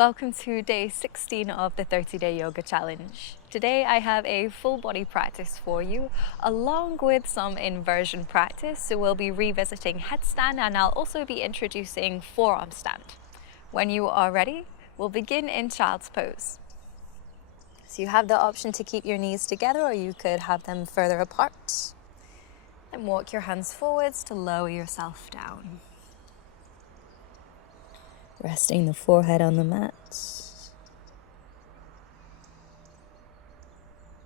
Welcome to day 16 of the 30-day yoga challenge. Today I have a full body practice for you along with some inversion practice. So we'll be revisiting headstand and I'll also be introducing forearm stand. When you are ready, we'll begin in child's pose. So you have the option to keep your knees together or you could have them further apart. And walk your hands forwards to lower yourself down. Resting the forehead on the mat.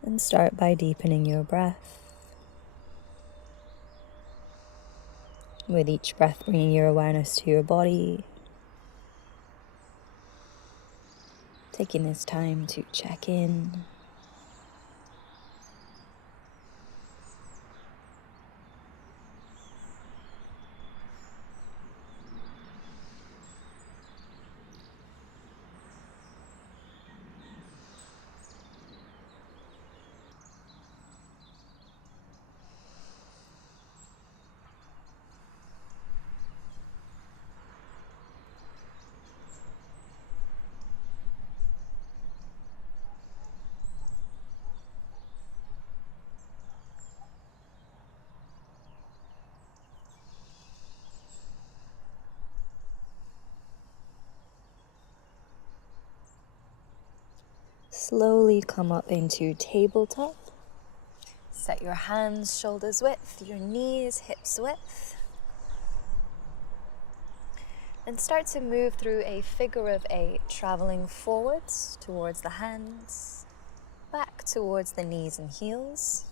And start by deepening your breath. With each breath, bringing your awareness to your body. Taking this time to check in. Slowly come up into tabletop. Set your hands shoulders width, your knees hips width. And start to move through a figure of 8, traveling forwards towards the hands, back towards the knees and heels.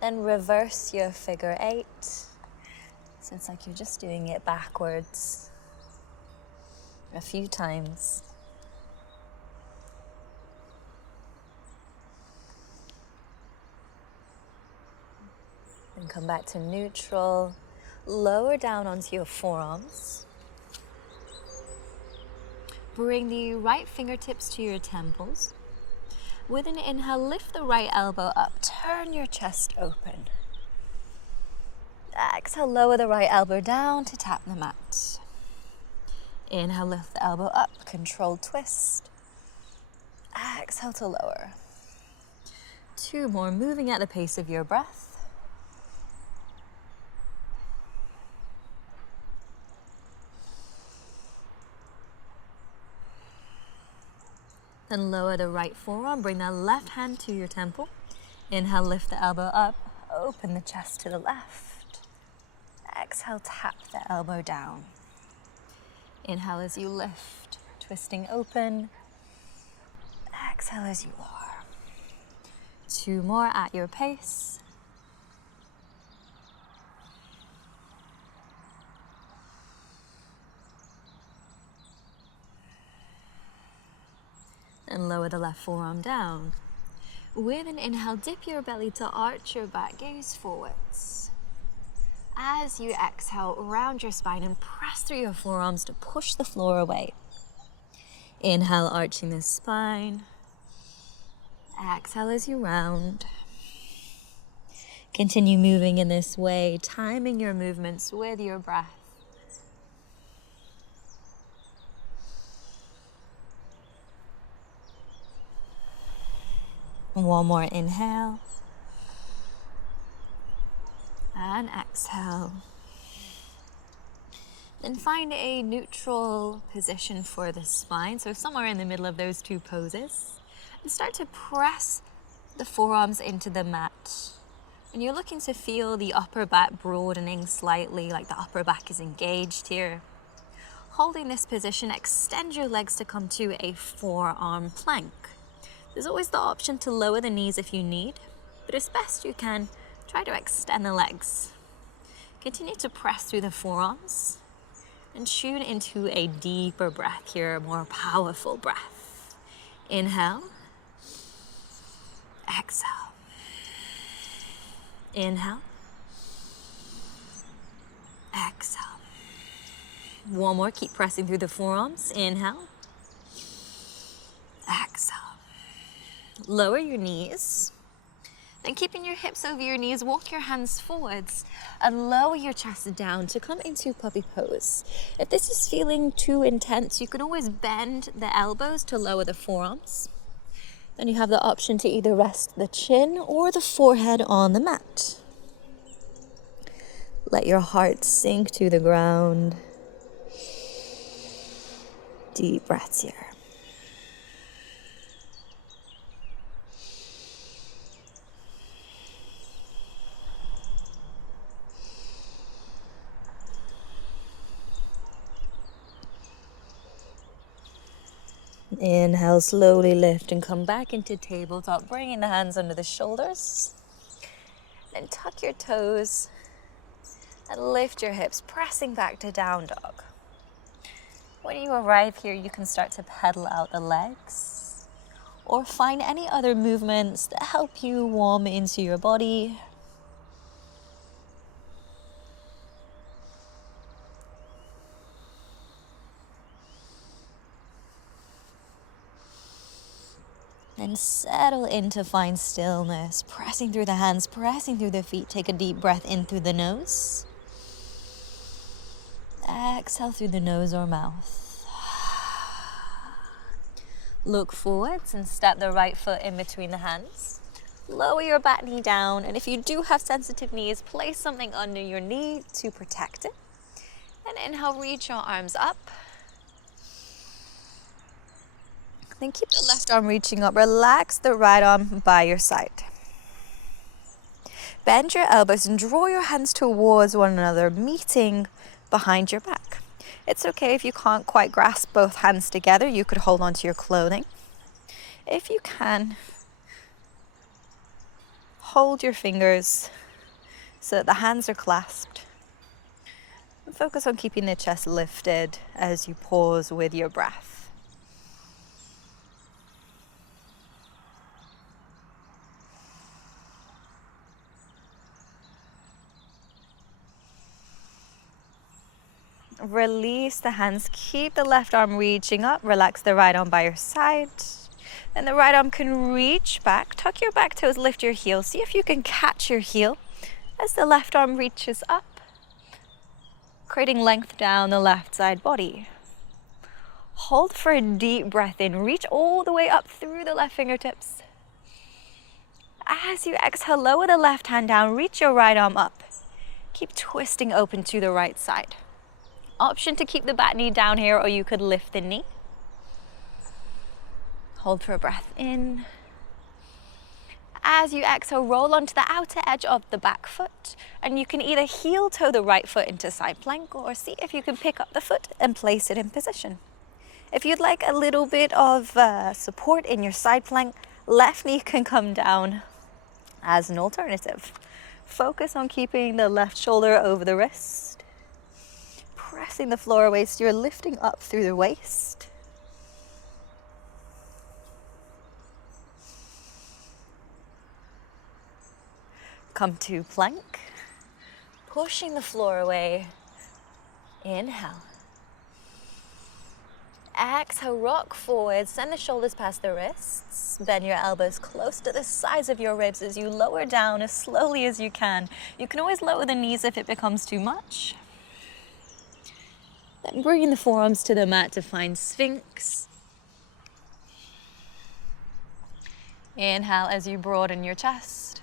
Then reverse your figure 8. So it's like you're just doing it backwards a few times. And come back to neutral. Lower down onto your forearms. Bring the right fingertips to your temples. With an inhale, lift the right elbow up, turn your chest open. Exhale, lower the right elbow down to tap the mat. Inhale, lift the elbow up, controlled twist. Exhale to lower. 2 more, moving at the pace of your breath. Then lower the right forearm, bring that left hand to your temple. Inhale, lift the elbow up, open the chest to the left. Exhale, tap the elbow down. Inhale as you lift, twisting open. Exhale as you lower. 2 more at your pace. And lower the left forearm down. With an inhale, dip your belly to arch your back, gaze forwards. As you exhale, round your spine and press through your forearms to push the floor away. Inhale, arching the spine. Exhale as you round. Continue moving in this way, timing your movements with your breath. One more inhale. And exhale. Then find a neutral position for the spine, so somewhere in the middle of those 2 poses. And start to press the forearms into the mat. And you're looking to feel the upper back broadening slightly, like the upper back is engaged here. Holding this position, extend your legs to come to a forearm plank. There's always the option to lower the knees if you need, but as best you can, try to extend the legs. Continue to press through the forearms and tune into a deeper breath here, a more powerful breath. Inhale. Exhale. Inhale. Exhale. One more, keep pressing through the forearms. Inhale. Exhale. Lower your knees. Then keeping your hips over your knees, walk your hands forwards and lower your chest down to come into puppy pose. If this is feeling too intense, you can always bend the elbows to lower the forearms. Then you have the option to either rest the chin or the forehead on the mat. Let your heart sink to the ground. Deep breaths here. Inhale, slowly lift and come back into tabletop, bringing the hands under the shoulders. Then tuck your toes and lift your hips, pressing back to down dog. When you arrive here, you can start to pedal out the legs or find any other movements that help you warm into your body. Then settle in to find stillness, pressing through the hands, pressing through the feet. Take a deep breath in through the nose. Exhale through the nose or mouth. Look forwards and step the right foot in between the hands. Lower your back knee down, and if you do have sensitive knees, place something under your knee to protect it. And inhale, reach your arms up. Then keep the left arm reaching up. Relax the right arm by your side. Bend your elbows and draw your hands towards one another, meeting behind your back. It's okay if you can't quite grasp both hands together. You could hold onto your clothing. If you can, hold your fingers so that the hands are clasped. And focus on keeping the chest lifted as you pause with your breath. Release the hands, keep the left arm reaching up, relax the right arm by your side. Then the right arm can reach back, tuck your back toes, lift your heel. See if you can catch your heel as the left arm reaches up, creating length down the left side body. Hold for a deep breath in, reach all the way up through the left fingertips. As you exhale, lower the left hand down, reach your right arm up. Keep twisting open to the right side. Option to keep the back knee down here, or you could lift the knee. Hold for a breath in. As you exhale, roll onto the outer edge of the back foot, and you can either heel toe the right foot into side plank, or see if you can pick up the foot and place it in position. If you'd like a little bit of support in your side plank, left knee can come down as an alternative. Focus on keeping the left shoulder over the wrist. Pressing the floor away so you're lifting up through the waist. Come to plank. Pushing the floor away. Inhale. Exhale, rock forward, send the shoulders past the wrists. Bend your elbows close to the sides of your ribs as you lower down as slowly as you can. You can always lower the knees if it becomes too much. Then bringing the forearms to the mat to find Sphinx. Inhale as you broaden your chest.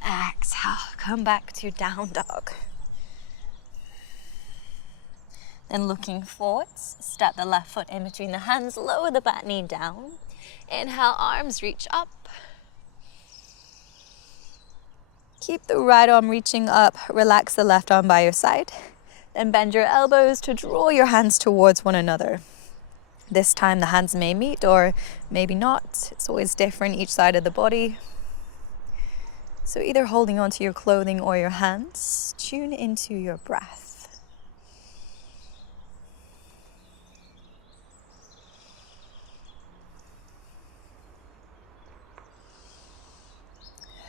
Exhale, come back to down dog. Then looking forwards, step the left foot in between the hands, lower the back knee down. Inhale, arms reach up. Keep the right arm reaching up, relax the left arm by your side. Then bend your elbows to draw your hands towards one another. This time the hands may meet or maybe not. It's always different each side of the body. So either holding onto your clothing or your hands, tune into your breath.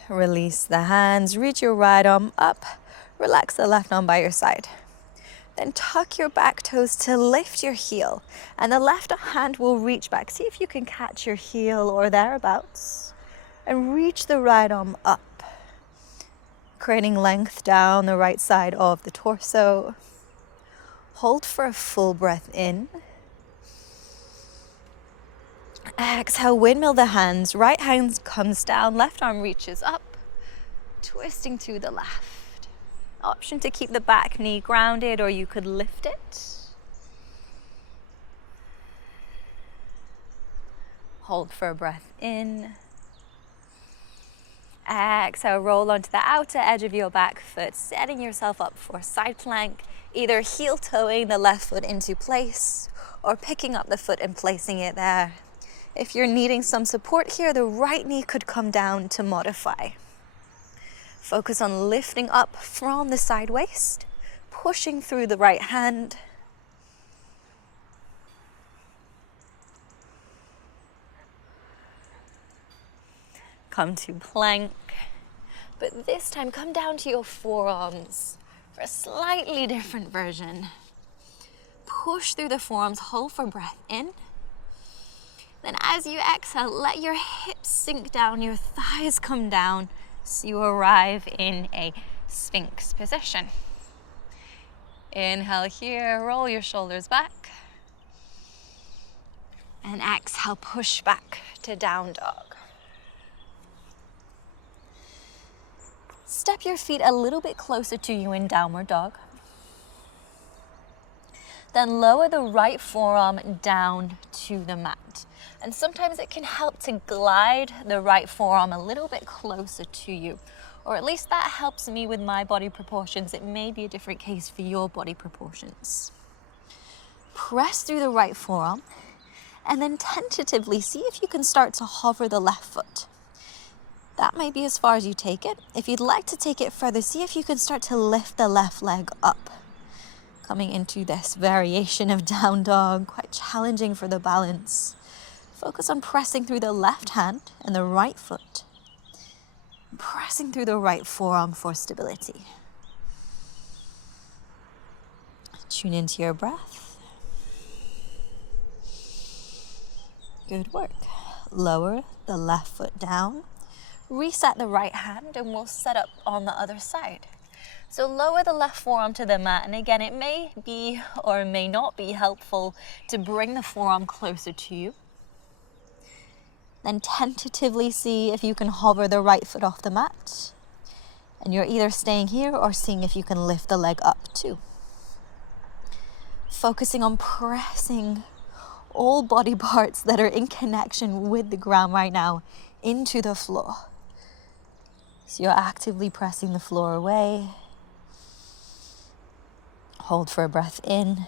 Release the hands, reach your right arm up, relax the left arm by your side. Then tuck your back toes to lift your heel, and the left hand will reach back. See if you can catch your heel or thereabouts, and reach the right arm up, creating length down the right side of the torso. Hold for a full breath in. Exhale, windmill the hands. Right hand comes down, left arm reaches up, twisting to the left. Option to keep the back knee grounded, or you could lift it. Hold for a breath in. Exhale, roll onto the outer edge of your back foot, setting yourself up for side plank, either heel toeing the left foot into place or picking up the foot and placing it there. If you're needing some support here, the right knee could come down to modify. Focus on lifting up from the side waist, pushing through the right hand. Come to plank, but this time come down to your forearms for a slightly different version. Push through the forearms, hold for breath in. Then as you exhale, let your hips sink down, your thighs come down, so you arrive in a Sphinx position. Inhale here, roll your shoulders back. And exhale, push back to down dog. Step your feet a little bit closer to you in downward dog. Then lower the right forearm down to the mat. And sometimes it can help to glide the right forearm a little bit closer to you. Or at least that helps me with my body proportions. It may be a different case for your body proportions. Press through the right forearm and then tentatively see if you can start to hover the left foot. That might be as far as you take it. If you'd like to take it further, see if you can start to lift the left leg up. Coming into this variation of down dog, quite challenging for the balance. Focus on pressing through the left hand and the right foot. Pressing through the right forearm for stability. Tune into your breath. Good work. Lower the left foot down. Reset the right hand and we'll set up on the other side. So lower the left forearm to the mat, and again, it may be or may not be helpful to bring the forearm closer to you. Then tentatively see if you can hover the right foot off the mat. And you're either staying here or seeing if you can lift the leg up too. Focusing on pressing all body parts that are in connection with the ground right now into the floor. So you're actively pressing the floor away. Hold for a breath in.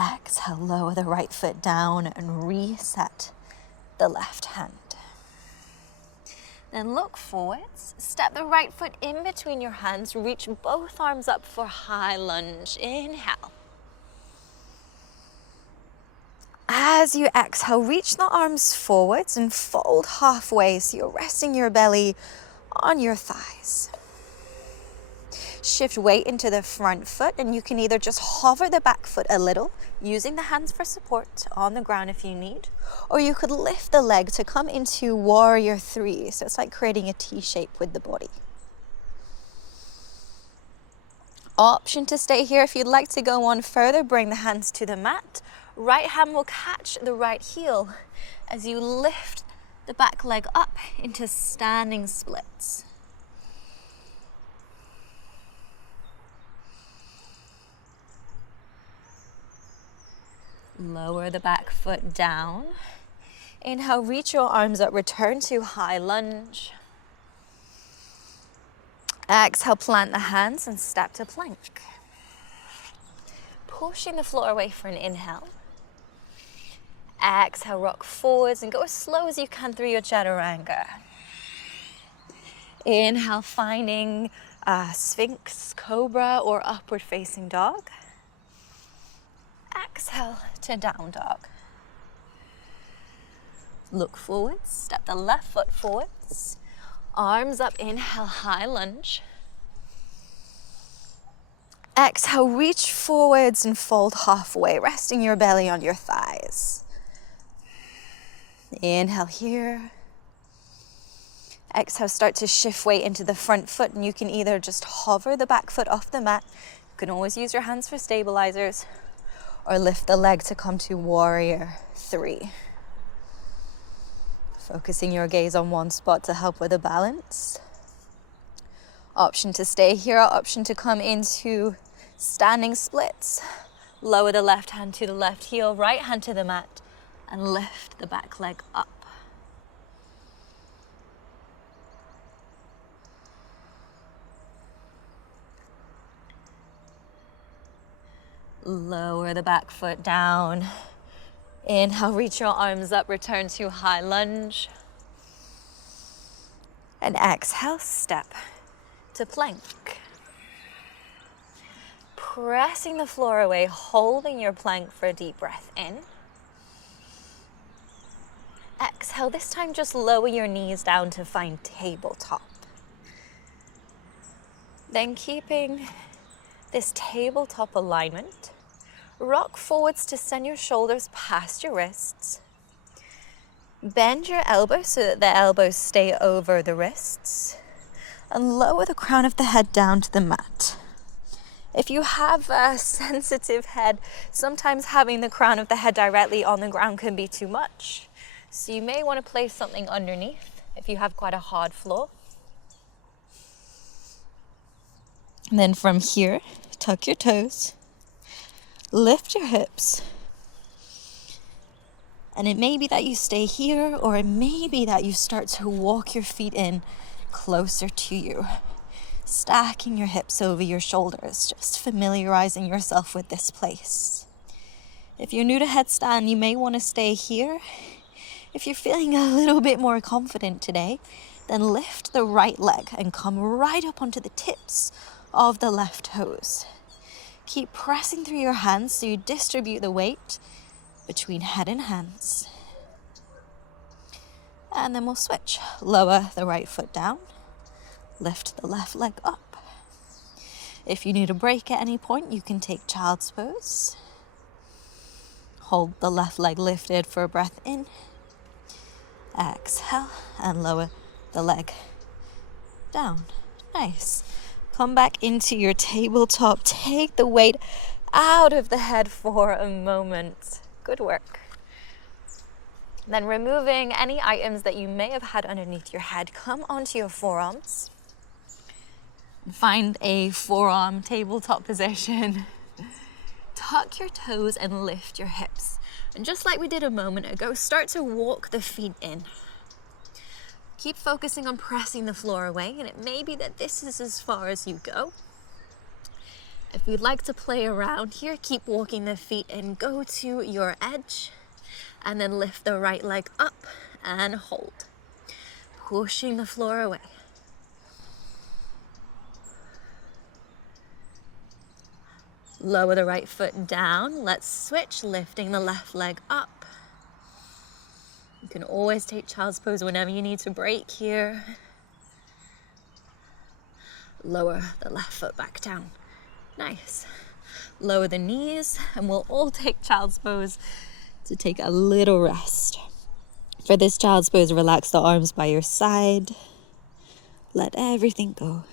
Exhale, lower the right foot down and reset the left hand. Then look forwards, step the right foot in between your hands, reach both arms up for high lunge. Inhale. As you exhale, reach the arms forwards and fold halfway so you're resting your belly on your thighs. Shift weight into the front foot, and you can either just hover the back foot a little, using the hands for support on the ground if you need, or you could lift the leg to come into warrior three. So it's like creating a T shape with the body. Option to stay here. If you'd like to go on further, bring the hands to the mat. Right hand will catch the right heel as you lift the back leg up into standing splits. Lower the back foot down. Inhale, reach your arms up, return to high lunge. Exhale, plant the hands and step to plank. Pushing the floor away for an inhale. Exhale, rock forwards and go as slow as you can through your chaturanga. Inhale, finding Sphinx, Cobra, or upward facing dog. Exhale to down dog. Look forwards, step the left foot forwards. Arms up, inhale, high lunge. Exhale, reach forwards and fold halfway, resting your belly on your thighs. Inhale here. Exhale, start to shift weight into the front foot, and you can either just hover the back foot off the mat. You can always use your hands for stabilizers, or lift the leg to come to warrior 3. Focusing your gaze on one spot to help with the balance. Option to stay here, option to come into standing splits. Lower the left hand to the left heel, right hand to the mat, and lift the back leg up. Lower the back foot down. Inhale, reach your arms up, return to high lunge. And exhale, step to plank. Pressing the floor away, holding your plank for a deep breath in. Exhale, this time just lower your knees down to find tabletop. Then keeping this tabletop alignment, rock forwards to send your shoulders past your wrists. Bend your elbows so that the elbows stay over the wrists. And lower the crown of the head down to the mat. If you have a sensitive head, sometimes having the crown of the head directly on the ground can be too much. So you may want to place something underneath if you have quite a hard floor. And then from here, tuck your toes, lift your hips. And it may be that you stay here, or it may be that you start to walk your feet in closer to you, stacking your hips over your shoulders, just familiarizing yourself with this place. If you're new to headstand, you may want to stay here. If you're feeling a little bit more confident today, then lift the right leg and come right up onto the tips of the left toes. Keep pressing through your hands so you distribute the weight between head and hands. And then we'll switch. Lower the right foot down, lift the left leg up. If you need a break at any point, you can take child's pose. Hold the left leg lifted for a breath in. Exhale and lower the leg down. Nice. Come back into your tabletop. Take the weight out of the head for a moment. Good work. Then removing any items that you may have had underneath your head, come onto your forearms. Find a forearm tabletop position. Tuck your toes and lift your hips. And just like we did a moment ago, start to walk the feet in. Keep focusing on pressing the floor away, and it may be that this is as far as you go. If you'd like to play around here, keep walking the feet in. Go to your edge, and then lift the right leg up and hold. Pushing the floor away. Lower the right foot down. Let's switch, lifting the left leg up. You can always take child's pose whenever you need to break here. Lower the left foot back down. Nice. Lower the knees, and we'll all take child's pose to take a little rest. For this child's pose, relax the arms by your side. Let everything go.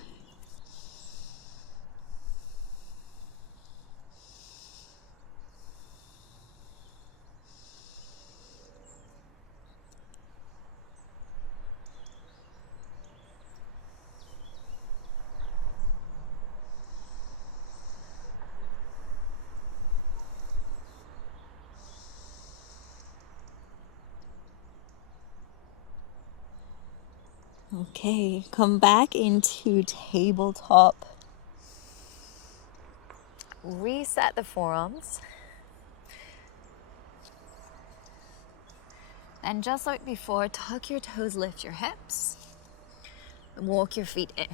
Okay, come back into tabletop. Reset the forearms. And just like before, tuck your toes, lift your hips, and walk your feet in.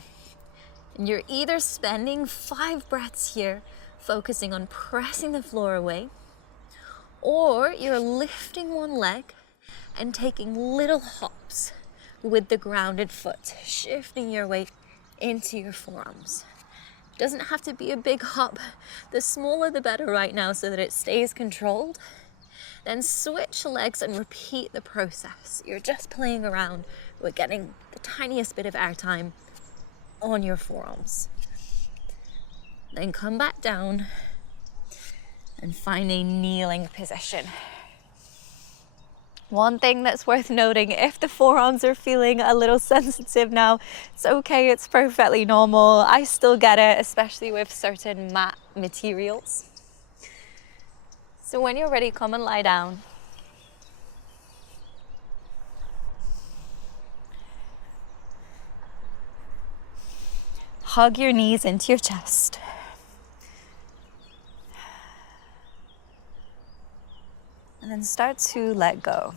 And you're either spending 5 breaths here, focusing on pressing the floor away, or you're lifting one leg and taking little hops with the grounded foot, shifting your weight into your forearms. Doesn't have to be a big hop. The smaller the better right now so that it stays controlled. Then switch legs and repeat the process. You're just playing around with getting the tiniest bit of airtime on your forearms. Then come back down and find a kneeling position. One thing that's worth noting, if the forearms are feeling a little sensitive now, it's okay, it's perfectly normal. I still get it, especially with certain matte materials. So when you're ready, come and lie down. Hug your knees into your chest. And then start to let go.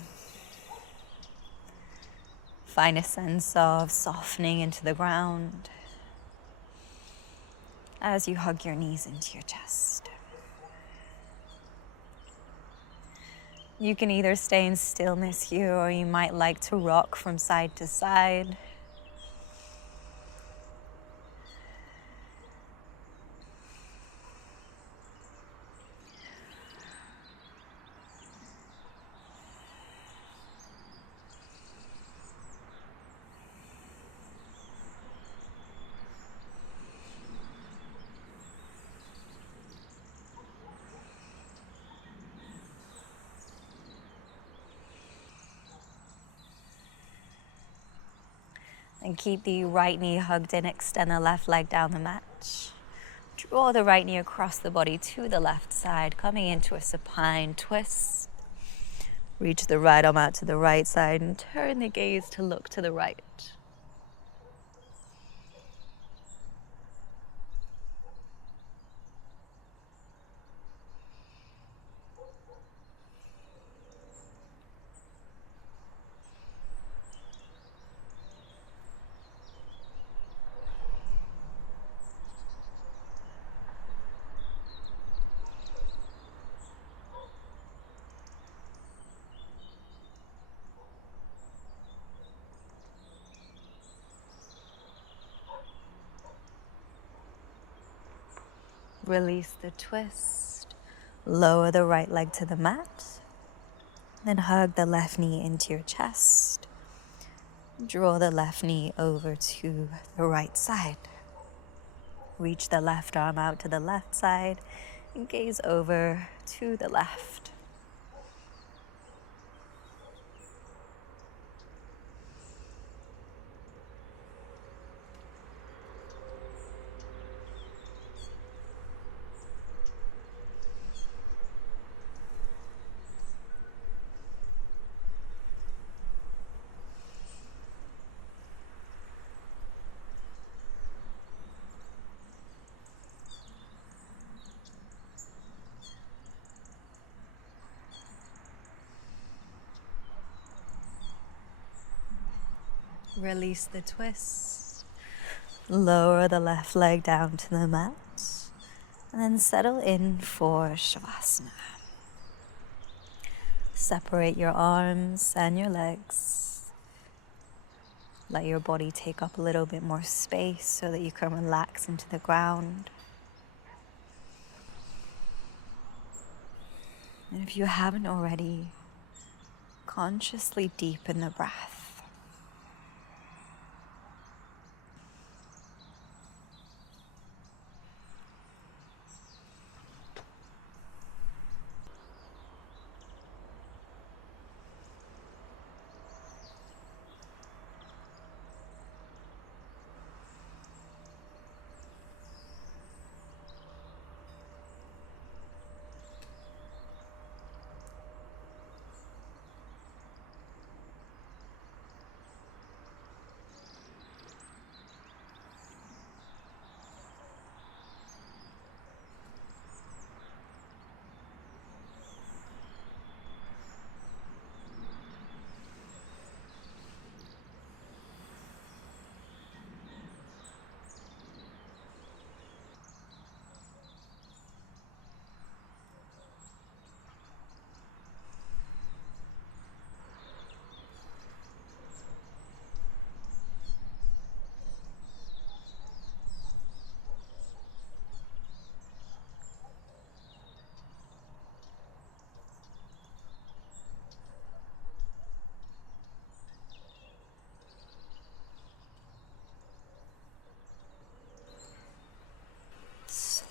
Find a sense of softening into the ground as you hug your knees into your chest. You can either stay in stillness here, or you might like to rock from side to side. And keep the right knee hugged in, extend the left leg down the mat. Draw the right knee across the body to the left side, coming into a supine twist. Reach the right arm out to the right side and turn the gaze to look to the right. Release the twist. Lower the right leg to the mat. Then hug the left knee into your chest. Draw the left knee over to the right side. Reach the left arm out to the left side and gaze over to the left. Release the twist. Lower the left leg down to the mat. And then settle in for Shavasana. Separate your arms and your legs. Let your body take up a little bit more space so that you can relax into the ground. And if you haven't already, consciously deepen the breath.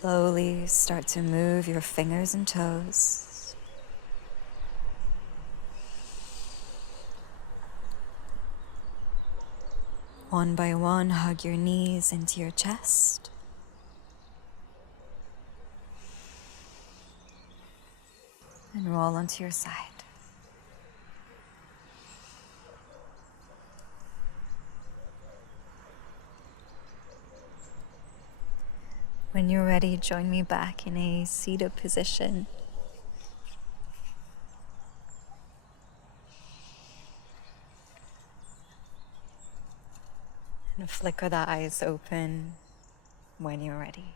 Slowly start to move your fingers and toes. One by one, hug your knees into your chest. And roll onto your side. When you're ready, join me back in a seated position. And flicker the eyes open when you're ready.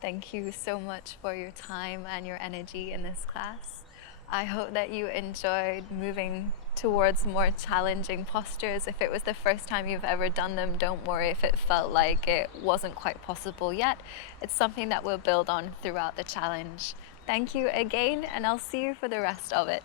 Thank you so much for your time and your energy in this class. I hope that you enjoyed moving towards more challenging postures. If it was the first time you've ever done them, don't worry if it felt like it wasn't quite possible yet. It's something that we'll build on throughout the challenge. Thank you again, and I'll see you for the rest of it.